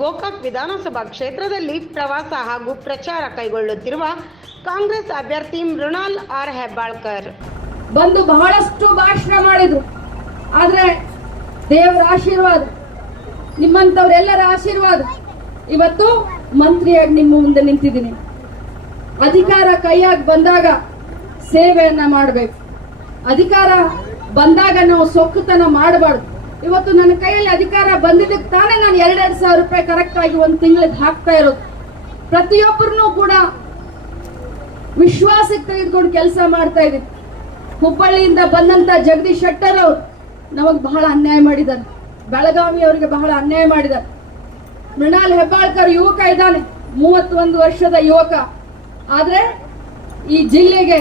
ಗೋಕಾಕ್ ವಿಧಾನಸಭಾ ಕ್ಷೇತ್ರದಲ್ಲಿ ಪ್ರವಾಸ ಹಾಗೂ ಪ್ರಚಾರ ಕೈಗೊಳ್ಳುತ್ತಿರುವ ಕಾಂಗ್ರೆಸ್ ಅಭ್ಯರ್ಥಿ ಮೃಣಾಲ್ ಆರ್ ಹೆಬ್ಬಾಳ್ಕರ್ ಬಂದು ಬಹಳಷ್ಟು ಭಾಷಣ ಮಾಡಿದ್ರು ಆದ್ರೆ ದೇವರ ಆಶೀರ್ವಾದ ನಿಮ್ಮಂತವರೆಲ್ಲರ ಆಶೀರ್ವಾದ ಇವತ್ತು ಮಂತ್ರಿಯಾಗಿ ನಿಮ್ಮ ಮುಂದೆ ನಿಂತಿದ್ದೀನಿ ಅಧಿಕಾರ ಕೈಯಾಗಿ ಬಂದಾಗ ಸೇವೆಯನ್ನ ಮಾಡಬೇಕು ಅಧಿಕಾರ ಬಂದಾಗ ನಾವು ಸೊಕ್ಕತನ ಮಾಡಬಾರ್ದು ಇವತ್ತು ನನ್ನ ಕೈಯಲ್ಲಿ ಅಧಿಕಾರ ಬಂದಿದ್ದಕ್ಕೆ ತಾನೇ ನಾನು ಎರಡೆರಡು ಸಾವಿರ ರೂಪಾಯಿ ಕರೆಕ್ಟ್ ಆಗಿ ಒಂದು ತಿಂಗಳಿಗೆ ಹಾಕ್ತಾ ಇರೋದು ಪ್ರತಿಯೊಬ್ಬರನ್ನು ಕೂಡ ವಿಶ್ವಾಸಕ್ಕೆ ತೆಗೆದುಕೊಂಡು ಕೆಲಸ ಮಾಡ್ತಾ ಇದ್ದೀನಿ ಹುಬ್ಬಳ್ಳಿಯಿಂದ ಬಂದಂತ ಜಗದೀಶ್ ಶೆಟ್ಟರ್ ಅವರು ನಮಗೆ ಬಹಳ ಅನ್ಯಾಯ ಮಾಡಿದ್ದಾರೆ ಬೆಳಗಾವಿ ಅವರಿಗೆ ಬಹಳ ಅನ್ಯಾಯ ಮಾಡಿದ್ದಾರೆ ಮೃಣಾಲ್ ಹೆಬ್ಬಾಳ್ಕರ್ ಯುವಕ ಇದ್ದಾನೆ ಮೂವತ್ತೊಂದು ವರ್ಷದ ಯುವಕ ಆದರೆ ಈ ಜಿಲ್ಲೆಗೆ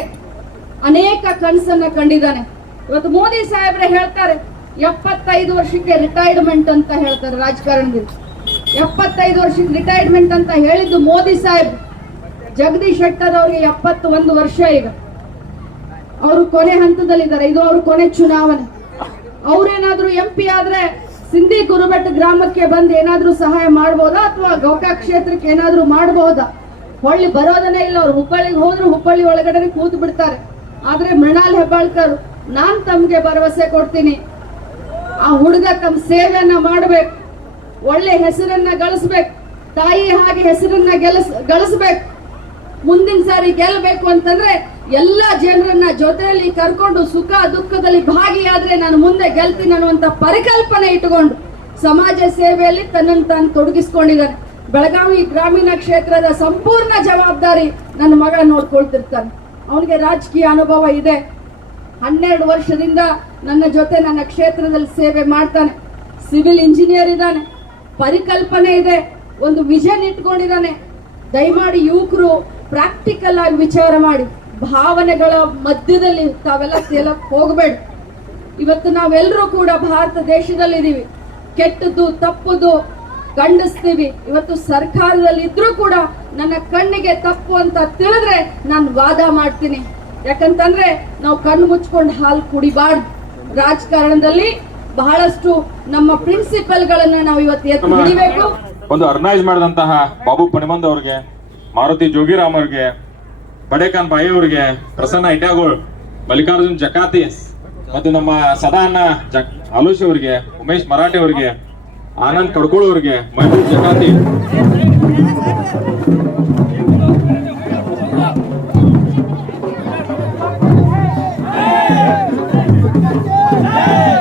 ಅನೇಕ ಕನಸನ್ನ ಕಂಡಿದ್ದಾನೆ ಇವತ್ತು ಮೋದಿ ಸಾಹೇಬ್ರೆ ಹೇಳ್ತಾರೆ ಎಪ್ಪತ್ತೈದು ವರ್ಷಕ್ಕೆ ರಿಟೈರ್ಮೆಂಟ್ ಅಂತ ಹೇಳ್ತಾರೆ ರಾಜಕಾರಣಿಗಳು ಎಪ್ಪತ್ತೈದು ವರ್ಷಕ್ಕೆ ರಿಟೈರ್ಮೆಂಟ್ ಅಂತ ಹೇಳಿದ್ದು ಮೋದಿ ಸಾಹೇಬ್ ಜಗದೀಶ್ ಶೆಟ್ಟರ್ ಅವರಿಗೆ ಎಪ್ಪತ್ತ ಒಂದು ವರ್ಷ ಈಗ ಅವರು ಕೊನೆ ಹಂತದಲ್ಲಿದ್ದಾರೆ ಇದು ಅವರು ಕೊನೆ ಚುನಾವಣೆ ಅವ್ರೇನಾದ್ರೂ ಎಂ ಪಿ ಆದ್ರೆ ಸಿಂಧಿ ಕುರುಬೆಟ್ಟ ಗ್ರಾಮಕ್ಕೆ ಬಂದು ಏನಾದ್ರೂ ಸಹಾಯ ಮಾಡಬಹುದಾ ಅಥವಾ ಗೌಕಾ ಕ್ಷೇತ್ರಕ್ಕೆ ಏನಾದ್ರೂ ಮಾಡಬಹುದಾ ಹೊಳ್ಳಿ ಬರೋದನ್ನೇ ಇಲ್ಲ ಅವ್ರು ಹುಬ್ಬಳ್ಳಿಗೆ ಹೋದ್ರು ಹುಬ್ಬಳ್ಳಿ ಒಳಗಡೆ ಕೂತ್ ಬಿಡ್ತಾರೆ ಆದ್ರೆ ಮೃಣಾಲ್ ಹೆಬ್ಬಾಳ್ಕರ್ ನಾನ್ ತಮ್ಗೆ ಭರವಸೆ ಕೊಡ್ತೀನಿ ಆ ಹುಡುಗ ತಮ್ಮ ಸೇವೆಯನ್ನ ಮಾಡಬೇಕು ಒಳ್ಳೆ ಹೆಸರನ್ನ ಗಳಿಸ್ಬೇಕು ತಾಯಿ ಹಾಗೆ ಹೆಸರನ್ನ ಗೆಲಸ್ ಗಳಿಸ್ಬೇಕು ಮುಂದಿನ ಸಾರಿ ಗೆಲ್ಲಬೇಕು ಅಂತಂದ್ರೆ ಎಲ್ಲ ಜನರನ್ನ ಜೊತೆಯಲ್ಲಿ ಕರ್ಕೊಂಡು ಸುಖ ದುಃಖದಲ್ಲಿ ಭಾಗಿಯಾದ್ರೆ ನಾನು ಮುಂದೆ ಗೆಲ್ತೀನಿ ಅನ್ನುವಂತ ಪರಿಕಲ್ಪನೆ ಇಟ್ಟುಕೊಂಡು ಸಮಾಜ ಸೇವೆಯಲ್ಲಿ ತನ್ನನ್ನು ತಾನು ತೊಡಗಿಸ್ಕೊಂಡಿದ್ದಾನೆ ಬೆಳಗಾವಿ ಗ್ರಾಮೀಣ ಕ್ಷೇತ್ರದ ಸಂಪೂರ್ಣ ಜವಾಬ್ದಾರಿ ನನ್ನ ಮಗ ನೋಡ್ಕೊಳ್ತಿರ್ತಾನೆ ಅವನಿಗೆ ರಾಜಕೀಯ ಅನುಭವ ಇದೆ ಹನ್ನೆರಡು ವರ್ಷದಿಂದ ನನ್ನ ಜೊತೆ ನನ್ನ ಕ್ಷೇತ್ರದಲ್ಲಿ ಸೇವೆ ಮಾಡ್ತಾನೆ ಸಿವಿಲ್ ಇಂಜಿನಿಯರ್ ಇದ್ದಾನೆ ಪರಿಕಲ್ಪನೆ ಇದೆ ಒಂದು ವಿಷನ್ ಇಟ್ಕೊಂಡಿದ್ದಾನೆ ದಯಮಾಡಿ ಯುವಕರು ಪ್ರಾಕ್ಟಿಕಲ್ ಆಗಿ ವಿಚಾರ ಮಾಡಿ ಭಾವನೆಗಳ ಮಧ್ಯದಲ್ಲಿ ತಾವೆಲ್ಲ ತೇಲಕ್ಕೆ ಹೋಗಬೇಡ ಇವತ್ತು ನಾವೆಲ್ಲರೂ ಕೂಡ ಭಾರತ ದೇಶದಲ್ಲಿದ್ದೀವಿ ಕೆಟ್ಟದ್ದು ತಪ್ಪುದು ಖಂಡಿಸ್ತೀವಿ ಇವತ್ತು ಸರ್ಕಾರದಲ್ಲಿ ಇದ್ರೂ ಕೂಡ ನನ್ನ ಕಣ್ಣಿಗೆ ತಪ್ಪು ಅಂತ ತಿಳಿದ್ರೆ ನಾನು ವಾದ ಮಾಡ್ತೀನಿ ಯಾಕಂತಂದ್ರೆ ನಾವು ಕಣ್ಣು ಮುಚ್ಕೊಂಡು ಹಾಲು ಕುಡಿಬಾರ್ದು ರಾಜಕಾರಣದಲ್ಲಿ ಬಹಳಷ್ಟು ನಮ್ಮ ಪ್ರಿನ್ಸಿಪಲ್ ಗಳನ್ನ ನಾವು ಇವತ್ತು ಎತ್ತಿ ಹಿಡಿಬೇಕು ಒಂದು ಅರ್ನೈಸ್ ಮಾಡಿದಂತಹ ಬಾಬು ಪಣಿಮಂದ್ ಅವ್ರಿಗೆ ಮಾರುತಿ ಜೋಗಿರಾಮ್ ಅವ್ರಿಗೆ ಬಡೇಕಾನ್ ಬಾಯಿ ಅವ್ರಿಗೆ ಪ್ರಸನ್ನ ಇಟ್ಯಾಗೋಳ್ ಮಲ್ಲಿಕಾರ್ಜುನ್ ಜಕಾತಿ ಮತ್ತು ನಮ್ಮ ಸದಾನ ಜಕ್ ಆಲೋಚ್ ಅವರಿಗೆ ಉಮೇಶ್ ಮರಾಠೆ ಅವರಿಗೆ ಆನಂದ್ ಕಡ್ಕೋಳ್ ಅವ್ರಿಗೆ ಜಕಾತಿ Ei!